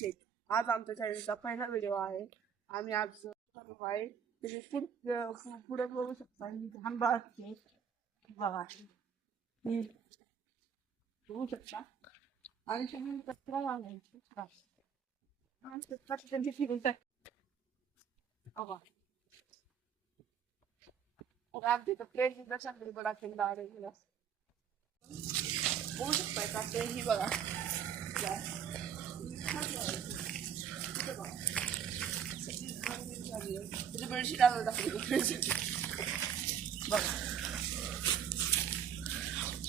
शेत. आज आमच्या चॅनलचा पहिला व्हिडिओ आहे. आम्ही आज करतो आहे तुम्ही पुढे बघू शकता. ही लहान बाळ असते बघा, ही बघू शकता. आणि सगळी कचरा घालायची त्यांची फिरून टाक बघा. आमच्या इथं प्लेन चांगली बडा खेळला आहे. बघू शकता का ते ही बघा. बेडशीट आणून टाकली बघा.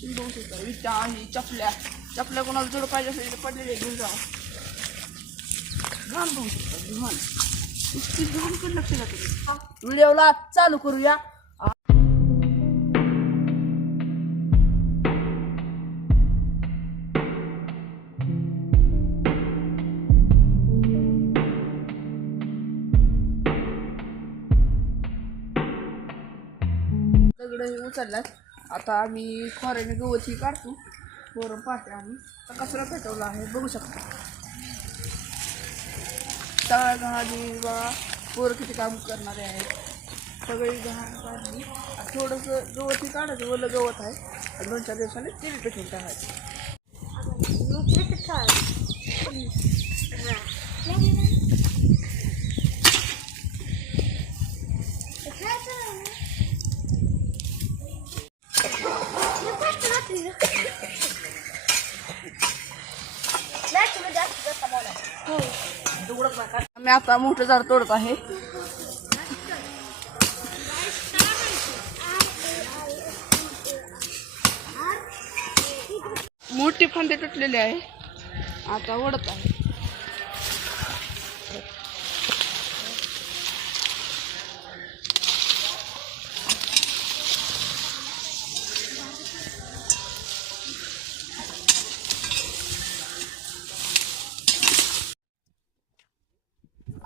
बघू शकता विटा ही चपल्या कोणाला जोड पाहिजे असेल तर पडलेले घेऊन जावा. घाण बघू शकता घाण. इतकी घाण पण लक्ष जाते. व्हिडिओला चालू करूया. दगड उचलल्यात. आता आम्ही खोऱ्याने गवती काढतो. पोरं पाहते आम्ही कचरा पेटवला आहे बघू शकता. सगळ्या घाणी बघा. पोरं किती काम करणारे आहेत. सगळी घाण काढली. थोडंसं गवती काढायचं. ओलं गवत आहे. 2-4 दिवसाने ते पेटवून टाकायचं. आम्ही आता मोठं झाड तोडत आहे. मोठी फांदे तुटलेली आहे. आता ओढत आहे.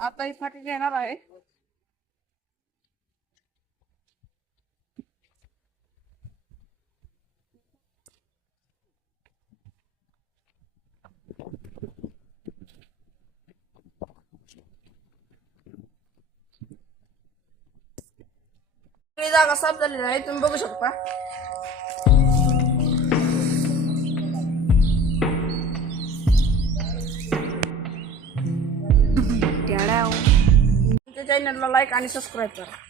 आता ही फाटी घेणार आहे. सगळी जागा साफ झालेली आहे. तुम्ही बघू शकता. चॅनलला लाईक आणि सबस्क्राईब करा.